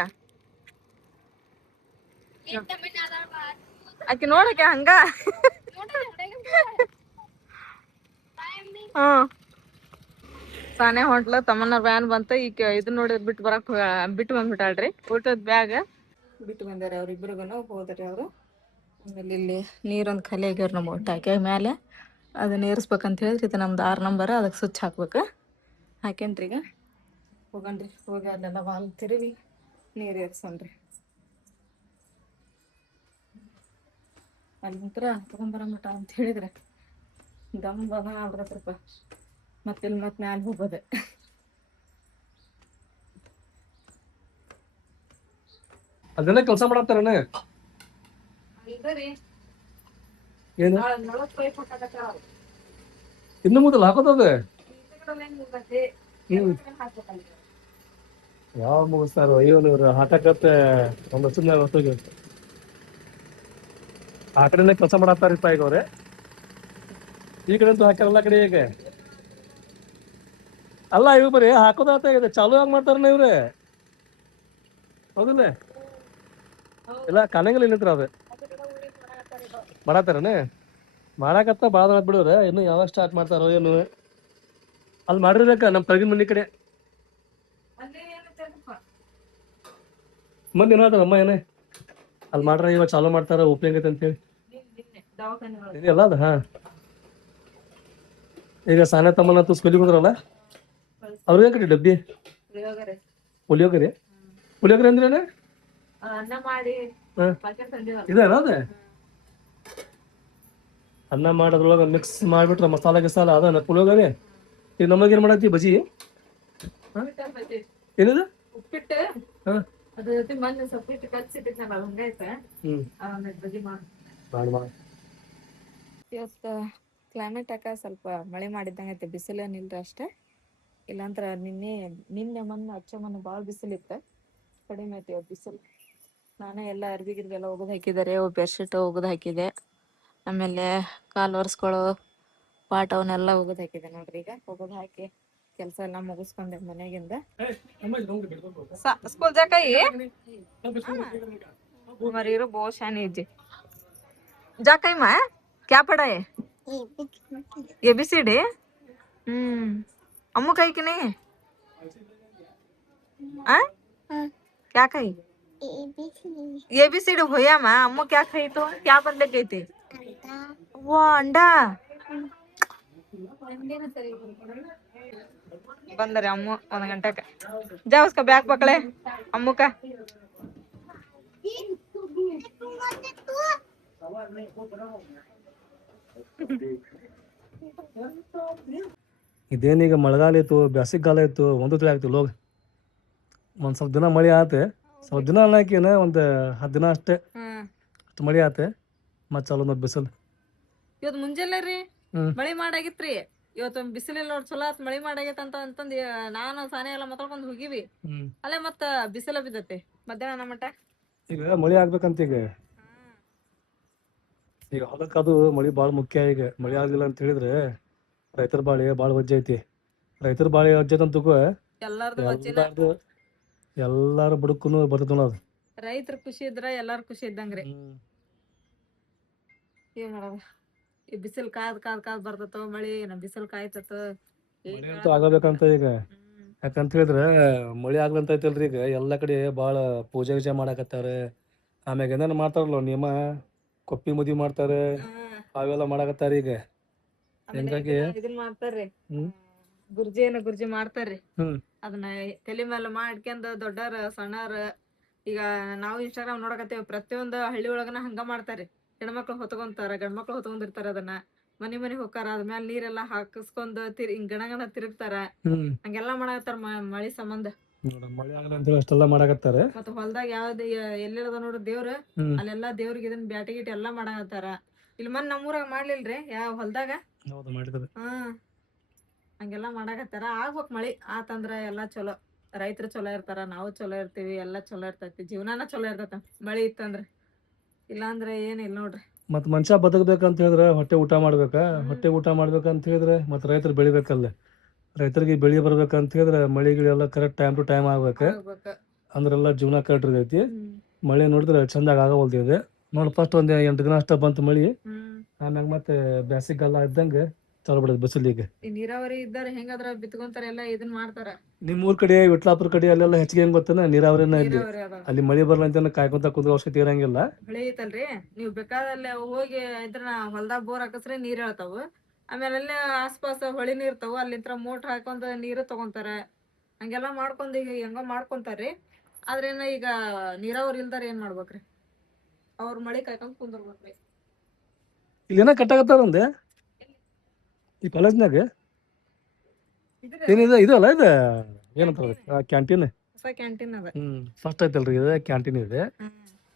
ಆಕಿ ನೋಡಕ್ಕೆ ಹಂಗ. ಸಾನೆ ಹೊಂಟ್ಲ. ತಮ್ಮನ ವ್ಯಾನ್ ಬಂತ. ಈಗ ಇದನ್ನ ನೋಡಿ ಬಿಟ್ಟು ಬಂದ್ಬಿಟ್ಟಾಳ್ರಿ. ಊಟದ ಬ್ಯಾಗ್ ಬಿಟ್ಟು ಬಂದಾರ ಅವ್ರಿಬ್ರಿಗೂ. ಹೋದ್ರಿ ಅವರು. ಆಮೇಲೆ ಇಲ್ಲಿ ನೀರೊಂದು ಖಾಲಿ ಆಗ್ಯಾರ ನಮ್ಮ ಟ್ಯಾಕ್ಯಾಗ ಮ್ಯಾಲೆ. ಅದನ್ನ ಏರಿಸ್ಬೇಕಂತ ಹೇಳಿದ್ರಿ. ಇದು ನಮ್ದು 6 ನಂಬರ್. ಅದಕ್ಕೆ ಸ್ವಿಚ್ ಹಾಕ್ಬೇಕು. ಹಾಕೇನ್ರಿ ಈಗ ಹೋಗನ್ರಿ. ಹೋಗಿ ಅಲ್ಲೆಲ್ಲ ವಾಲ್ ತಿರುವಿ ನೀರು ಏರ್ಸನ್ರಿ. ಅಲ್ಲಿ ನಂತರ ತಗೊಂಬರಮಟ ಅಂತ ಹೇಳಿದ್ರೆ ದಮ್ ಬಗ ಆಗ್ಬಿಡತ್ರಪ್ಪ. ಮತ್ತೆ ಮ್ಯಾಲೆ ಹೋಗೋದೆ. ಅದೆಲ್ಲ ಕೆಲಸ ಮಾಡತ್ತಾರನ ಏನು ಇನ್ನು ಮೊದಲು ಹಾಕೋತದ ಯಾವ ಮುಗಿಸ್ತಾರ ಅಯ್ಯೋ ಇವ್ರು ಹಾಕಕತ್ತೆ ಒಂದು ವರ್ಷದ ಹೊತ್ತಿಗೆ ಆ ಕಡೆನೇ ಕೆಲಸ ಮಾಡತ್ತಾರಿಪ್ಪ ಈಗ ಅವ್ರೆ ಈ ಕಡೆ ಅಂತೂ ಹಾಕ್ಯಾರಲ್ಲ ಕಡೆ ಈಗ ಅಲ್ಲ ಇವ್ ಬರೀ ಹಾಕೋದಾತ ಇದೆ ಚಾಲು ಆಗಿ ಮಾಡ್ತಾರನ ಇವ್ರೆ ಹೌದಿಲ್ಲ ಇಲ್ಲ ಕಾಣಂಗಿಲ್ಲ ಇನ್ನಿತ್ರ ಅದು ಮಾಡತ್ತಾರನ ಮಾಡಾಕತ್ತ ಬಾಳ ಬಿಡೋರ ಇನ್ನು ಯಾವಾಗ ಸ್ಟಾರ್ಟ್ ಮಾಡ್ತಾರೋ ಏನು ಅಲ್ಲಿ ಮಾಡಿರ್ಬೇಕ ನಮ್ ತಗಿನ ಮನಿ ಕಡೆ ಮಂದಿ ಏನಾದ್ರ ಅಮ್ಮ ಏನೇ ಅಲ್ಲಿ ಮಾಡ್ರ ಇವಾಗ ಚಾಲು ಮಾಡ್ತಾರ ಓಪನಿಂಗ್ ಐತೆ ಅಂತೇಳಿ ಇದೆಯಲ್ಲ ಅದು ಹಾ ಈಗ ಸಾನೆ ತಮ್ಮನ ಸ್ಕೂಲಿಗೆ ಹೋದ್ರಲ್ಲ ಅವ್ರಿಗೆ ಕಡೆ ಡಬ್ಬಿ ಪುಳಿಯೋಗರೆ ಪುಳಿಯೋಗರೆ ಅಂದ್ರೇನೆ ಇದೇನ ಅದ ಅನ್ನ ಮಾಡೋದ್ರೊಳಗೆ ಮಿಕ್ಸ್ ಮಾಡಿಬಿಟ್ರೆ ಮಸಾಲ ಗಿಸಾಲ ಅದ ಪುಳಿಯೋಗರೆ ಈಗ ನಮಗೇನ್ ಮಾಡತ್ತಿ ಬಜಿ ಏನಿದೆ ಉಪ್ಪಿಟ್ಟು ಅದ್ರ ಜೊತೆ ಮೊನ್ನೆ ಸೊಪ್ಪಿಟ್ಟು ಕಚ್ಚಿಟ್ಟಿದ್ನಲ್ಲ ಅದು ಹಂಗೈತೆ ಬಜ್ಜಿ ಮಾಡಿ ಇವತ್ತು ಕ್ಲೈಮೇಟ್ ಯಾಕ ಸ್ವಲ್ಪ ಮಳೆ ಮಾಡಿದ್ದಂಗೈತೆ ಬಿಸಿಲೇನಿಲ್ರಿ ಅಷ್ಟೇ ಇಲ್ಲಾಂದ್ರ ನಿನ್ನೆ ಮೊನ್ನೆ ಮೊನ್ನೆ ಭಾಳ ಬಿಸಿಲಿತ್ತು ಕಡಿಮೆ ಐತಿ ಇವತ್ತು ಬಿಸಿಲು ನಾನೇ ಎಲ್ಲ ಅರ್ಬಿ ಗಿರ್ಬಿ ಒಗದು ಹಾಕಿದ್ದಾರೆ ಬೆಡ್ಶೀಟ್ ಒಗದು ಹಾಕಿದೆ ಆಮೇಲೆ ಕಾಲು ಒರೆಸ್ಕೊಳ್ಳೋ ಪಾಟ್ ಅವನ್ನೆಲ್ಲ ಒಗದು ಹಾಕಿದೆ ನೋಡ್ರಿ ಈಗ ಒಗದು ಹಾಕಿ ಕೆಲಸ ಎಲ್ಲ ಮುಗಿಸ್ಕೊಂಡೆ ಮನೆಗಿಂದ स्कूल जा कही मरीरो बहुत शानी जी जा कही माँ क्या पढ़ा है ABCD अम्मू कही कि नहीं क्या कही ABCD भैया माँ अम्मू क्या कही तो क्या पढ़ ले गई थी वो अंडा ಬಂದರೆ ಅಮ್ಮ 1 ಗಂಟೆಗೆ जा उसका बैग पकड़े अम्मू का ಇದೇನೀಗ ಮಳೆಗಾಲ ಇತ್ತು ಬ್ಯಾಸಿಗಾಲ ಇತ್ತು ಒಂದು ತಿಳಿ ಆಗ್ತಿಲ್ಲ ಹೋಗಿ ಒಂದ್ ಸ್ವಲ್ಪ ದಿನ ಮಳೆ ಆತೆ ಸ್ವಲ್ಪ ದಿನ ಅನ್ನಕೇನ ಒಂದು 10 ದಿನ ಅಷ್ಟೇ ಅಷ್ಟು ಮಳೆ ಆತೆ ಮತ್ತೆ ಚಾಲು ಮತ್ತೆ ಬಿಸಿಲು ಇವತ್ತು ಮುಂಜಾನೆ ರೀ ಮಳೆ ಮಾಡಾಗಿತ್ರಿ ಇವತ್ತು ಬಿಸಿಲಿಲ್ಲ ನೋಡ್ ಚಲೋ ಆತ್ ಮಳಿ ಮಾಡಾಗೈತ ಅಂತಂದ್ ನಾನು ಸಾನೆ ಎಲ್ಲ ಮಾತಾಡ್ಕೊಂಡ್ ಹೋಗಿವಿ ಅಲ್ಲೇ ಮತ್ತ ಬಿಸಿಲ ಬಿದ್ದತೆ ಮಧ್ಯಾಹ್ನ ಮಟ್ಟ ಈಗ ಮಳಿ ಆಗ್ಬೇಕಂತ ಈಗ ಹೊಲಕ್ಕದು ಮಳಿ ಬಾಳ ಮುಖ್ಯ ಈಗ ಮಳಿ ಆಗ್ಲಿಲ್ಲ ಅಂತ ಹೇಳಿದ್ರೆ ರೈತರ ಬಾಳಿ ಬಾಳ ವಜ್ಜೆ ಐತಿ ರೈತರ ಬಾಳಿ ವಜ್ಜೆ ಅಂತ ಎಲ್ಲಾರ್ದು ಎಲ್ಲಾರು ಬುಡಕ್ಕೂ ಬರ್ತದ ಅದು ರೈತರ ಖುಷಿ ಇದ್ರ ಎಲ್ಲಾರು ಖುಷಿ ಇದ್ದಂಗ್ರಿ ಏನ್ ಮಾಡೋದು ಈ ಬಿಸಿಲ್ ಕಾದ್ ಬರ್ತತೋ ಮಳಿ ಬಿಸಿಲ್ ಕಾಯ್ತತ ಆಗಬೇಕಂತ ಈಗ ಯಾಕಂತ ಹೇಳಿದ್ರೆ ಮಳಿ ಆಗ್ಲಂತ ಐತಲ್ರಿ ಈಗ ಎಲ್ಲಾ ಕಡೆ ಬಾಳ ಪೂಜೆ ಗೀಜೆ ಮಾಡಾಕತ್ತಾರ ಆಮ್ಯಾಗ ಏನೇನ್ ಮಾಡ್ತಾರಲ್ಲ ನಿಯಮ ಕೊಪ್ಪಿ ಮದ್ವಿ ಮಾಡ್ತಾರೆ ಅವೆಲ್ಲ ಮಾಡಾಕತ್ತಾರ ಈಗ ಹಿಂಗಾಗಿ ಇದನ್ ಮಾಡ್ತಾರ್ರಿ ಗುರ್ಜಿ ಮಾಡ್ತಾರ್ರಿ ಅದನ್ನ ತಲೆ ಮೇಲೆ ಮಾಡ್ಕೊಂಡ್ ದೊಡ್ಡಾರ ಸಣ್ಣಾರ ಈಗ ನಾವು ಇನ್ಸ್ಟಾಗ್ರಾಮ್ ನೋಡಕತ್ತೇವಿ ಪ್ರತಿಯೊಂದು ಹಳ್ಳಿ ಒಳಗನ ಹಂಗ ಮಾಡ್ತಾರ್ರಿ ಹೆಣ್ಮಕ್ಳು ಹೊತ್ಕೊಂತಾರ ಗಂಡ್ಮಕ್ಳು ಹೊತ್ಕೊಂಡಿರ್ತಾರ ಅದನ್ನ ಮನಿ ಹೋಗಾರ ಅದ್ಮೇಲೆ ನೀರೆಲ್ಲಾ ಹಾಕಿಸ್ಕೊಂಡ್ ಹಿಂಗ್ ಗಣಗಣ ತಿರುಗ್ತಾರ ಹಂಗೆಲ್ಲಾ ಮಾಡಕತ್ತಾರ ಮಳಿ ಸಂಬಂಧ ಮಳಿ ಆಗಲ್ಲ ಅಂತ ಅಷ್ಟೆಲ್ಲ ಮಾಡಾಕತ್ತಾರ ಮತ್ತ ಹೊಲ್ದಾಗ ಯಾವ್ದು ಎಲ್ಲದ ನೋಡ್ರಿ ದೇವ್ರ ಅಲ್ಲೆಲ್ಲಾ ದೇವ್ರಿಗೆ ಇದನ್ನ ಬ್ಯಾಟಿ ಗಿಟಿ ಎಲ್ಲಾ ಮಾಡಕತ್ತಾರ ಇಲ್ಲಿ ಮನ್ ನಮ್ಮೂರಾಗ ಮಾಡ್ಲಿಲ್ರಿ ಯಾವ ಹೊಲ್ದಾಗ ಹಂಗೆಲ್ಲಾ ಮಾಡಾಕತ್ತಾರ ಆಗ್ಬೇಕ್ ಮಳಿ ಆತಂದ್ರ ಎಲ್ಲಾ ಚಲೋ ರೈತರು ಚಲೋ ಇರ್ತಾರ ನಾವು ಚಲೋ ಇರ್ತೀವಿ ಎಲ್ಲಾ ಚಲೋ ಇರ್ತೈತಿ ಜೀವನಾನ ಚಲೋ ಇರ್ತೈತ ಮಳಿ ಇತ್ತಂದ್ರ ಇಲ್ಲಾಂದ್ರೆ ಏನಿಲ್ಲ ನೋಡ್ರಿ ಮತ್ ಮನುಷ್ಯ ಬದುಕಬೇಕಂತ ಹೇಳಿದ್ರೆ ಹೊಟ್ಟೆ ಊಟ ಮಾಡ್ಬೇಕಂತ ಹೇಳಿದ್ರೆ ಮತ್ ರೈತರು ಬೆಳಿಬೇಕಲ್ಲ ರೈತರಿಗೆ ಬೆಳಿ ಬರ್ಬೇಕಂತ ಹೇಳಿದ್ರೆ ಮಳಿ ಗಿಳಿ ಎಲ್ಲ ಕರೆಕ್ಟ್ ಟೈಮ್ ಟು ಟೈಮ್ ಆಗ್ಬೇಕು ಅಂದ್ರೆಲ್ಲ ಜೀವನ ಕರೆಕ್ಟ್ ಇರ್ತೈತಿ ಮಳೆ ನೋಡಿದ್ರೆ ಚಂದಾಗ ಆಗವಲ್ದಿದೆ ನೋಡಿ ಫಸ್ಟ್ ಒಂದ್ 8 ದಿನ ಅಷ್ಟ ಬಂತು ಮಳಿ ಆಮ್ಯಾಗ ಮತ್ತೆ ಬ್ಯಾಸಿಗೆಲ್ಲ ಇದ್ದಂಗ ಚಲೋ ಬಿಡೋದು ಬಿಸಿಲಿಗೆ ನೀರಾವರಿ ಇದ್ದಾರೆ ಹೆಂಗಾದ್ರ ಬಿತ್ಕೊಂತಾರ ಎಲ್ಲ ಇದನ್ ಮಾಡ್ತಾರ ನಿಮ್ ಊರ್ ಕಡೆ ವಿಟ್ಲಾಪುರ ಕಡೆ ಅಲ್ಲೆಲ್ಲ ಹೆಚ್ಚಿಗೆ ಹೆಂಗ್ ಗೊತ್ತನ ನೀರಾವರಿನ ಅಲ್ಲಿ ಮಳಿ ಬರ್ಲ ಅಂತ ಕಾಯ್ಕೊಂತ ಕುಂದ್ರ ಅವಶ್ಯಕತೆ ಇರಂಗಿಲ್ಲ ಬೆಳೆ ಐತಲ್ರಿ ನೀವ್ ಬೇಕಾದಲ್ಲಿ ಹೋಗಿ ಇದ್ರ ಹೊಲ್ದಾಗ ಬೋರ್ ಹಾಕಸ್ರೆ ನೀರ್ ಹೇಳ್ತಾವ ಆಮೇಲೆ ಅಲ್ಲೇ ಆಸ್ಪಾಸ ಹೊಳಿ ನೀರ್ ಇರ್ತಾವ ಅಲ್ಲಿಂತ್ರ ಮೋಟ್ರ್ ಹಾಕೊಂಡ್ ನೀರು ತಗೊಂತಾರ ಹಂಗೆಲ್ಲಾ ಮಾಡ್ಕೊಂಡ್ ಈಗ ಹೆಂಗೋ ಮಾಡ್ಕೊಂತಾರ್ರಿ ಆದ್ರೇನ ಈಗ ನೀರಾವರಿ ಇಲ್ದಾರ ಏನ್ ಮಾಡ್ಬೇಕ್ರಿ ಅವ್ರ ಮಳಿ ಕಾಯ್ಕೊಂಡ್ ಕುಂದಿರ್ಬೇಕ್ರಿ ಇಲ್ಲೇನ ಕಟ್ಟಾಗತ್ತಾರ ಒಂದೆ ಈ ಕಾಲೇಜ್ನಾಗ ಏನಿದೆ ಇದಲ್ಲ ಇದು ಏನಂತ ಕ್ಯಾಂಟೀನ್ ಕ್ಯಾಂಟೀನ್ ಅದ. ಫಸ್ಟ್ ಐತಲ್ರಿ ಇದು ಕ್ಯಾಂಟೀನ್ ಇದೆ.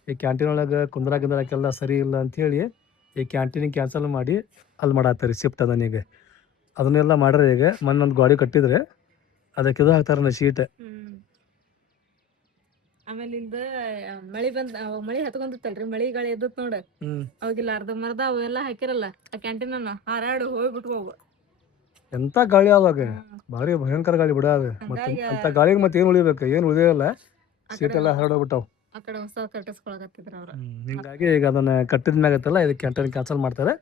ಈ ಕ್ಯಾಂಟೀನ್ ಒಳಗೆ ಕುಂದ್ರಾಕೆಲ್ಲ ಸರಿ ಇಲ್ಲ ಅಂಥೇಳಿ ಈ ಕ್ಯಾಂಟೀನಿಗೆ ಕ್ಯಾನ್ಸಲ್ ಮಾಡಿ ಅಲ್ಲಿ ಮಾಡತ್ತಾರೆ ಶಿಫ್ಟ್ ಅದನ್ನೀಗ. ಅದನ್ನೆಲ್ಲ ಮಾಡ್ರೆ ಈಗ ಮೊನ್ನೊಂದು ಗಾಡಿ ಕಟ್ಟಿದ್ರೆ ಅದಕ್ಕೆ ಇದು ಹಾಕ್ತಾರ ಶೀಟ್. ಆಮೇಲೆ ಇಂದ ಮಳಿ ಹತ್ಕೊಂದಿತ್ತಲ್ರಿ, ಮಳಿ ಗಾಳಿ ಎದ್ದತ್ ನೋಡ, ಅವಾಗಿಲ್ಲ ಅರ್ಧ ಮರ್ದ ಅವೆಲ್ಲ ಹಾಕಿರಲ್ಲ ಆ ಕ್ಯಾಂಟೀನ್ ಹಾರಾಡು ಹೋಗ್ಬಿಟ್ವು. ಎಂತ ಗಾಳಿ ಅವಾಗ, ಭಾರಿ ಭಯಂಕರ ಗಾಳಿ ಬಿಡ ಅದು. ಮತ್ತೆ ಅಂತ ಗಾಳಿಗೆ ಮತ್ತೆ ಏನ್ ಉಳಿಬೇಕು, ಏನ್ ಉಳಿಯೋಲ್ಲ, ಸೀಟ್ ಎಲ್ಲ ಹರಡೋಗ್ಬಿಟ್ಟಾವ. ಆ ಕಡೆ ಹೊಸ ಕಟ್ಟಿಸ್ಕೊಳಕತ್ತಿದ್ರ ಅವ್ರ. ಹಿಂಗಾಗಿ ಈಗ ಅದನ್ನ ಕಟ್ಟಿದ ಮ್ಯಾಗತ್ತಲ್ಲ ಇದು ಕ್ಯಾಂಟೀನ್ ಕ್ಯಾನ್ಸಲ್ ಮಾಡ್ತಾರೆ,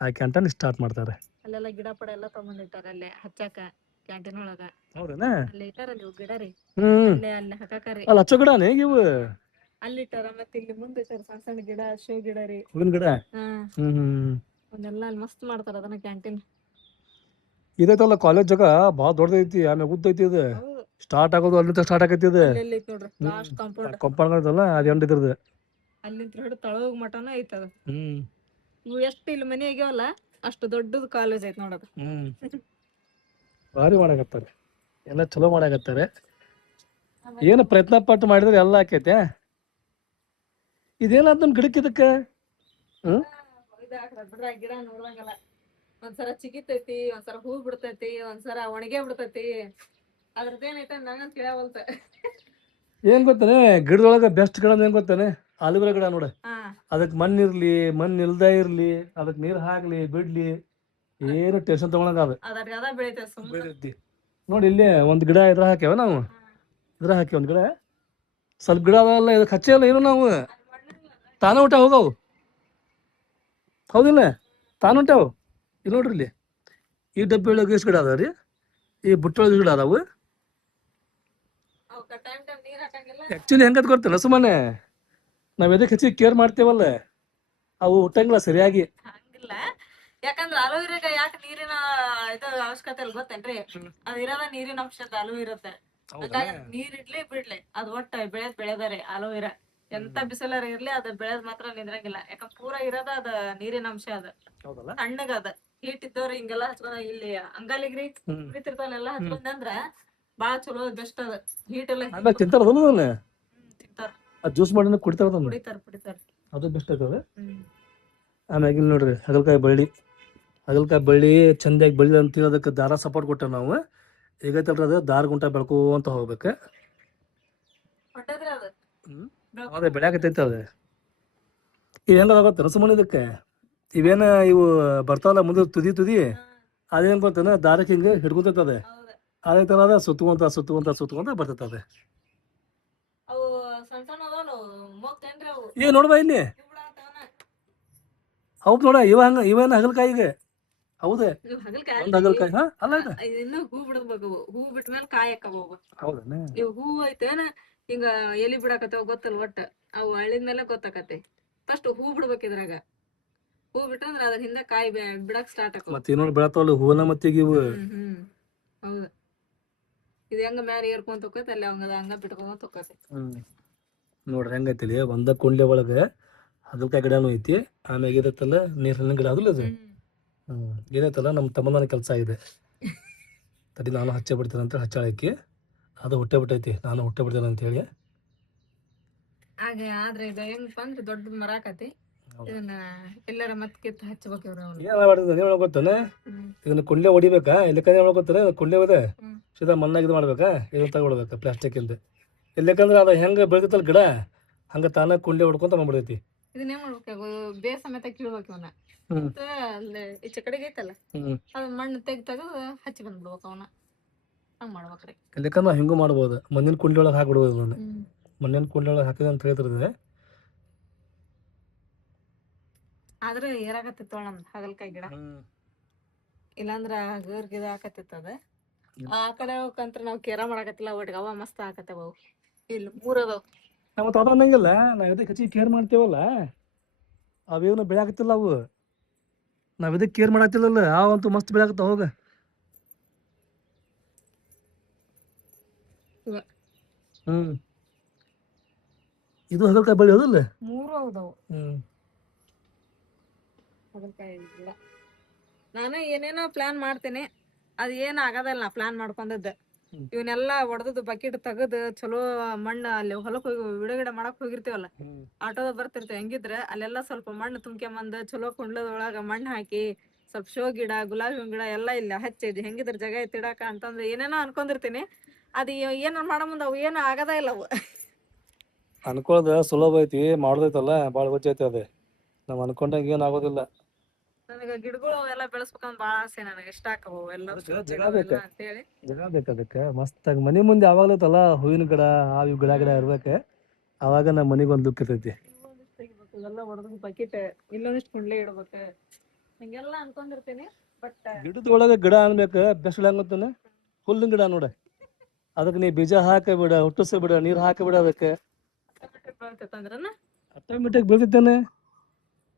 ಆ ಕ್ಯಾಂಟೀನ್ ಸ್ಟಾರ್ಟ್ ಮಾಡ್ತಾರೆ. ಅಲ್ಲೆಲ್ಲ ಗಿಡ ಪಡ ಎಲ್ಲ ತಗೊಂಡಿಟ್ಟಾರ ಅಲ್ಲೇ ಹಚ್ಚಾಕ ಕ್ಯಾಂಟೀನ್ ಒಳಗ. ಹೌದೇನಾ? ಅಲ್ಲಿ ಇಟ್ಟಾರಲ್ಲಿ ಇವು ಗಿಡ ರೀ, ಅಲ್ಲಿ ಹಾಕಾಕರಿ ಅಲ್ಲಿ ಹಚ್ಚೋ ಗಿಡನೇ ಇವು ಅಲ್ಲಿ ಇಟ್ಟಾರ. ಮತ್ತೆ ಇಲ್ಲಿ ಮುಂದೆ ಇಟ್ಟಾರ ಸಣ್ಣ ಸಣ್ಣ ಗಿಡ, ಶೋ ಗಿಡ ರೀ, ಹೂವಿನ ಗಿಡ. ಅವನ್ನೆಲ್ಲ ಅಲ್ಲಿ ಮಸ್ತ್ ಮಾಡ್ತಾರ ಅದನ್ನ ಕ್ಯಾಂಟೀನ್. ಇದೈತಲ್ಲ ಕಾಲೇಜ್ ಜಾಗ ಭಾಳ ದೊಡ್ಡದೈತಿ, ಆಮೇಲೆ ಉದ್ದೈತಿ. ಇದು ಸ್ಟಾರ್ಟ್ ಆಗೋದು ಅಲ್ಲಿಂದ ಸ್ಟಾರ್ಟ್ ಆಗೈತಿ. ಇದು ನೋಡ್ರಿ ಲಾಸ್ಟ್ ಕಾಂಪೌಂಡ್ ಕಂಪೌಂಡ್ ಅದು ಎಂಡ್ ಇದ್ರದ್ದು ಅಲ್ಲಿಂದ ಹಿಡಿದು ತಳಗ ಮಟನ ಐತದ. ಇವು ಎಷ್ಟು ಇಲ್ಲಿ ಮನೆ ಆಗ್ಯಾವಲ್ಲ ಅಷ್ಟು ದೊಡ್ಡದು ಕಾಲೇಜ್ ಐತಿ ನೋಡೋದು. ಭಾರಿ ಮಾಡಾಕತ್ತಾರೆ, ಎಲ್ಲ ಚಲೋ ಮಾಡಾಕತ್ತಾರೆ. ಏನು ಪ್ರಯತ್ನ ಪಟ್ಟು ಮಾಡಿದ್ರೆ ಎಲ್ಲ ಆಕೈತೆ. ಇದೇನಾದ್ ನಮ್ ಗಿಡಕ್ಕೆ ಇದಕ್ಕೆ ಗಿಡ ನೋಡ್ದಂಗಲ್ಲ, ಒಂದ್ಸರ ಚಿಗಿತೈತಿ, ಒಂದ್ಸರ ಹೂ ಬಿಡ್ತೈತಿ, ಒಂದ್ಸರ ಒಣಗೆ ಬಿಡ್ತೈತಿ. ಅದ್ರದ್ದೇನೈತೆ ನಂಗಂತ ಕೇಳವಲ್ತ. ಏನ್ ಗೊತ್ತಾನೆ ಗಿಡದೊಳಗ ಬೆಸ್ಟ್ ಗಿಡ ಏನ್ ಗೊತ್ತಾನೆ? ಆಲೂವೆರಾ ಗಿಡ ನೋಡ. ಅದಕ್ ಮಣ್ಣಿರ್ಲಿ, ಮಣ್ಣು ಇಲ್ದ ಇರ್ಲಿ, ಅದಕ್ ನೀರ್ ಹಾಕ್ಲಿ ಬಿಡ್ಲಿ, ಏನು ಟೆನ್ಷನ್ ತಗೊಳಂಗ ಬೆಳಿತೈತಿ. ನೋಡಿ ಇಲ್ಲಿ ಒಂದ್ ಗಿಡ ಇದ್ರ ಹಾಕ್ಯಾವ ನಾವು, ಇದ್ರ ಹಾಕಿ ಒಂದ್ ಗಿಡ ಸ್ವಲ್ಪ ಗಿಡ ಅದಲ್ಲ, ಇದಕ್ಕೆ ಹಚ್ಚೇ ಇಲ್ಲ ಏನು ನಾವು. ತಾನ ಊಟ ಹೋಗವು, ಹೌದಿಲ್ಲ? ತಾನ ಉಂಟಾವು. ಇಲ್ಲಿ ನೋಡ್ರಿ, ಇಲ್ಲಿ ಈ ಡಬ್ಬಿ ಒಳಗೆ ಎಷ್ಟು ಗಿಡ ಅದಾವ ರೀ, ಈ ಬುಟ್ಟಿ ಒಳಗೆ ಗಿಡ ಅದಾವು. ಆಕ್ಚುಲಿ ಹೆಂಗತ್ ಗೊತ್ತಿಲ್ಲ, ಸುಮ್ಮನೆ ನಾವ್ ಎದಕ್ಕೆ ಹೆಚ್ಚಿಗೆ ಕೇರ್ ಮಾಡ್ತೇವಲ್ಲ, ಅವು ಹುಟ್ಟಂಗಿಲ್ಲ ಸರಿಯಾಗಿ. ಹಂಗಿಲ್ಲ, ಯಾಕಂದ್ರ ಅಲೋವೆರಾಗ ಯಾಕೆ ನೀರಿನ ಇದು ಅವಶ್ಯಕತೆ ಇಲ್ಲ ಗೊತ್ತೇನ್ರಿ? ಅದ್ ಇರೋದ ನೀರಿನ ಅಂಶ ಅಲೋ ಇರುತ್ತೆ. ನೀರ್ ಇಡ್ಲಿ ಬಿಡ್ಲಿ ಅದು ಒಟ್ಟ ಬೆಳೆದಾರೆ ಅಲೋವೆರಾ. ಎಂತ ಬಿಸಿಲಾರ ಇರ್ಲಿ ಅದ ಬೆಳೆದ್ ಮಾತ್ರ ನಿಂದ್ರಂಗಿಲ್ಲ. ಯಾಕಂದ್ರ ಪೂರಾ ಇರೋದ ಅದ ನೀರಿನ ಅಂಶ ಅದ, ತಣ್ಣಗ ಅದ. ಹೀಟ್ ಇದ್ದವ್ರ ಹಿಂಗೆಲ್ಲ ಹಚ್ಕೊಂಡ ಇಲ್ಲಿ ಅಂಗಾಲಿಗ್ರಿ ಕುಡಿತಿರ್ತಾವಲ್ಲ ಹಚ್ಕೊಂಡ್ರ ಬಾಳ ಚಲೋ, ಬೆಸ್ಟ್ ಅದ. ಹೀಟ್ ಎಲ್ಲ ತಿಂತಾರ, ತಿಂತಾರ, ಜ್ಯೂಸ್ ಮಾಡಿ ಕುಡಿತಾರ, ಕುಡಿತಾರ. ಅದು ಬೆಸ್ಟ್ ಆಗ್ತದೆ. ಆಮ್ಯಾಗ ಇಲ್ಲಿ ನೋಡ್ರಿ ಹಾಗಲಕಾಯಿ ಬಳ್ಳಿ ಚಂದಾಗಿ ಬೆಳಿದ ಅಂತೇಳಿ ಅದಕ್ಕೆ ದಾರ ಸಪೋರ್ಟ್ ಕೊಟ್ಟೇವ್ ನಾವು. ಈಗೈತಲ್ರಿ ಅದು ದಾರ ಗುಂಟ ಬೆಳ್ಕೊಂತ ಹೋಗ್ಬೇಕು. ಅದೇ ಬೆಳ್ಯಾಕತೈತಿ ಅದು. ಇವೇನ ಗೊತ್ತ ಸುಮ್ಮನೆ ಇದಕ್ಕೆ ಇವೇನ ಇವು ಬರ್ತಾವಲ್ಲ ಮುಂದೆ ತುದಿ ಅದೇನ್ ಗೊತ್ತೇನ, ದಾರಕ್ಕೆ ಹಿಂಗೆ ಹಿಡ್ಕೊಂತೈತದೆ. ಅದೇ ತರ ಅದ ಸುತ್ತಕೊಂತ ಬರ್ತೈತದೆ. ಏ ನೋಡ್ಬಾ ಇಲ್ಲಿ, ಹೌದ್ ನೋಡ, ಇವೇನ ಹಾಗಲಕಾಯಿಗೆ ಹೌದೇ ಒಂದ್ ಹಾಗಲಕಾಯಿ. ಅಲ್ಲ ಇನ್ನು ಹೂ ಬಿಡ್ಬೇಕು, ಹೂ ಬಿಟ್ಮೇಲೆ ಕಾಯಿ ಹಾಕವು. ಹೌದಾ? ಇವ್ ಹೂ ಐತೇನ ಹಿಂಗ ಎಲಿ ಬಿಡಾಕತ್ತವ ಗೊತ್ತಲ್ಲ, ಒಟ್ಟ ಅವು ಹಳ್ಳಿದ್ಮೇಲೆ ಗೊತ್ತಾಕತಿ. ಫಸ್ಟ್ ಹೂ ಬಿಡ್ಬೇಕು, ಇದ್ರಾಗ ಹೂ ಬಿಟ್ರಂದ್ರ ಅದ್ರ ಹಿಂದೆ ಕಾಯಿ ಬಿಡಕ್ ಸ್ಟಾರ್ಟ್ ಆಕ. ಮತ್ತೆ ಇನ್ನೊಂದು ಬೆಳತಾವಲ್ಲ ಹೂವನ ಮತ್ತೆ ಇವು. ಹೌದು, ಇದು ಹೆಂಗ ಮ್ಯಾಲ ಏರ್ಕೊಂತ ಹೋಗತ್ತೆ ಅಲ್ಲಿ ಹಂಗ ಬಿಟ್ಕೊಂತ ಹೋಗತ್ತೆ. ನೋಡ್ರಿ ಹೆಂಗೈತಿ, ಒಂದ ಕುಂಡ್ಲೆ ಒಳಗೆ ಹಾಗಲಕಾಯಿ ಗಿಡನೂ ಐತಿ. ಆಮ್ಯಾಗ ಇದೈತಲ್ಲ ನೀರಿನ ಗಿಡ ಅದಲ್ಲ ಅದು. ಏನೈತಲ್ಲ ನಮ್ಮ ತಮ್ಮನ ಕೆಲಸ ಇದೆ. ತಡಿ ನಾನು ಹಚ್ಚೆ ಬಿಡ್ತೇನೆ ಅಂತ ಹಚ್ಚಾಳಕ್ಕಿ, ಅದು ಹುಟ್ಟೆ ಬಿಟ್ಟೈತಿ, ನಾನು ಹುಟ್ಟೆ ಬಿಡ್ತೇನೆ ಅಂತ ಹೇಳಿ. ಹಾಗೆ ಆದ್ರೆ ಇದು ಹೆಂಗಪ್ಪ ಅಂದ್ರೆ ದೊಡ್ಡ ಮರ ಆಕತಿ. ಇದನ್ನ ಎಲ್ಲಾರ ಮತ್ ಕಿತ್ತು ಹಚ್ಚಬೇಕು. ಏನ್ ಗೊತ್ತಾನೆ, ಇದನ್ನ ಕುಂಡ್ಲೆ ಹೊಡಿಬೇಕಾ, ಇಲ್ಲಕಂದ್ರೆ ಹೇಳ್ಕೊತಾರೆ ಕುಂಡ್ಲೆ ಇದೆ ಸೀದಾ ಮಣ್ಣಾಗ ಇದು ಮಾಡ್ಬೇಕಾ, ಇದನ್ನ ತಗೊಳ್ಬೇಕಾ ಪ್ಲಾಸ್ಟಿಕ್ ಇಂದ. ಇಲ್ಲಕಂದ್ರೆ ಅದು ಹೆಂಗ ಬೆಳೆದೈತಲ್ಲ ಗಿಡ ಹಂಗ ತಾನ ಕುಂಡ್ಲೆ ಹೊಡ್ಕೊಂತ ಬಂದ್ಬಿಡೈತಿ. ಇದನ್ನ ಏನ್ ಮಾಡ್ಬೇಕು, ಬೇರ್ ಸಮೇತ ಕೀಳ್ಬೇಕು. ಅವನ್ನ ಈಚೆ ಕಡೆಗೆ ಐತಲ್ಲ ಅದ್ ಮಣ್ಣು ತೆಗ್ದು ಹಚ್ಚಿ ಬಂದ್ಬಿಡ್ಬೇಕು. ಅವನ್ನ ಹಂಗ ಮಾಡ್ಬೇಕ್ರಿ. ಇಲ್ಲಕಂದ್ರೆ ಹಿಂಗೂ ಮಾಡ್ಬೋದು, ಮಣ್ಣಿನ ಕುಂಡ್ಲೆ ಒಳಗೆ ಹಾಕ್ಬಿಡ್ಬೋದು. ಅದನ್ನ ಮಣ್ಣಿನ ಕುಂಡ್ಲೆ ಒಳಗೆ ಹಾಕಿದೆ ಅಂತ ಹೇಳ್ತಿರ್ತದೆ. ಆದ್ರೆ ಏರಾಕತ್ತಿತ್ತು ನಮ್ದು ಹಾಗಲಕಾಯಿ ಗಿಡ, ಇಲ್ಲಾಂದ್ರ ಗರ್ ಗಿಡ ಹಾಕತ್ತಿತ್ತದ. ಆ ಕಡೆ ಹೋಗಂತ್ರ ನಾವ್ ಕೇರ ಮಾಡಕತ್ತಿಲ್ಲ, ಒಟ್ಟಿಗೆ ಅವ ಮಸ್ತ್ ಹಾಕತ್ತವ. ಇಲ್ಲಿ 3 ಅದಾವ. ನಾವು ತೋಟಂಗಿಲ್ಲ, ನಾವ್ ಎದಕ್ಕೆ ಹೆಚ್ಚಿಗೆ ಕೇರ್ ಮಾಡ್ತೇವಲ್ಲ ಅವೇನು ಬೆಳೆಯಾಕತ್ತಿಲ್ಲ. ಅವು ನಾವ್ ಎದಕ್ಕೆ ಕೇರ್ ಮಾಡತ್ತಿಲ್ಲಲ್ಲ ಅವಂತೂ ಮಸ್ತ್ ಬೆಳೆಯಾಕತ್ತ. ಹೋಗ ಇದು ಹಾಗಲಕಾಯಿ ಬಳ್ಳಿ ಹೌದಲ್ಲ, 3 ಹೌದವು ಹಾಗಲಕಾಯಿ ಗಿಡ. ನಾನು ಏನೇನೋ ಪ್ಲಾನ್ ಮಾಡ್ತೇನೆ, ಅದು ಏನು ಆಗೋದಲ್ಲ ನಾ ಪ್ಲಾನ್ ಮಾಡ್ಕೊಂಡದ್ದು. ಇವನ್ನೆಲ್ಲ ಹೊಡೆದು ಬಕೆಟ್ ತೆಗದು ಚಲೋ ಮಣ್ಣು ಅಲ್ಲಿ ಹೊಲಕ್ ಹೋಗಿ ಗಿಡ ಮಾಡಕ್ ಹೋಗಿರ್ತೀವಲ್ಲ, ಆಟೋದ ಬರ್ತಿರ್ತೇವೆ, ಹೆಂಗಿದ್ರೆ ಅಲ್ಲೆಲ್ಲ ಸ್ವಲ್ಪ ಮಣ್ಣು ತುಂಬ್ಕೊಂಬಂದು ಚಲೋ ಕುಂಡ್ಲದೊಳಗ ಮಣ್ಣು ಹಾಕಿ ಸ್ವಲ್ಪ ಶೋ ಗಿಡ, ಗುಲಾಬಿ ಗಿಡ ಎಲ್ಲ ಇಲ್ಲ ಹಚ್ಚಿದ್ ಹೆಂಗಿದ್ರ ಜಾಗ ಎತ್ತಿಡಾಕ ಅಂತಂದ್ರೆ ಏನೇನೋ ಅನ್ಕೊಂಡಿರ್ತೀನಿ. ಅದು ಏನ ಮಾಡೋ ಮುಂದೆ ಅವು ಏನು ಆಗದ ಇಲ್ಲ ಅವು. ಅನ್ಕೊಳ್ಳೋದ ಸುಲಭ ಐತಿ, ಮಾಡೋದೈತಲ್ಲ ಭಾಳ ವಜ್ಜ ಐತಿ ಅದೇ. ನಾವ್ ಅನ್ಕೊಂಡಂಗ ಏನ್ ಆಗೋದಿಲ್ಲ. ನನಗೆ ಗಿಡಗಳು ಅವೆಲ್ಲ ಬೆಳೆಸ್ಬೇಕಂತ ಭಾಳ ಆಸೆ, ನನಗೆ ಇಷ್ಟ ಆಕವು ಎಲ್ಲ ಜಾಗ ಬೇಕ, ಅಂತೇಳಿ. ಜಾಗ ಬೇಕು ಅದಕ್ಕೆ. ಮಸ್ತ್ ಮನಿ ಮುಂದೆ ಯಾವಾಗ್ಲೈತಲ್ಲ ಹೂವಿನ ಗಿಡ, ಇವ್ ಗಿಡ ಇರ್ಬೇಕು. ಅವಾಗ ನಮ್ಮ ಮನಿಗೆ ಒಂದು ಲುಕ್ ಇರ್ತೈತಿ. ಎಲ್ಲ ಹೊಡೆದು ಬಕೆಟ್ ಇಲ್ಲೊಂದಿಷ್ಟು ಕುಂಡ್ಲೆ ಇಡ್ಬೇಕು, ಹಿಂಗೆಲ್ಲ ಅನ್ಕೊಂಡಿರ್ತೀನಿ. ಬಟ್ ಗಿಡದ ಒಳಗೆ ಗಿಡ ಅನ್ಬೇಕು. ಬೆಸ್ಟ್ ಹೆಂಗ್ ಗೊತ್ತಾನ? ಹುಲ್ಲಿನ ಗಿಡ ನೋಡ, ಅದಕ್ಕೆ ನೀ ಬೀಜ ಹಾಕಿ ಬಿಡ, ಹುಟ್ಟಿಸಿ ಬಿಡ, ನೀರ್ ಹಾಕಿ ಬಿಡ, ಅದಕ್ಕೆ ಬೆಳಿತೈತಂದ್ರನ ಆಟೋಮೆಟಿಕ್ ಬೆಳಿತೈತೇನೆ.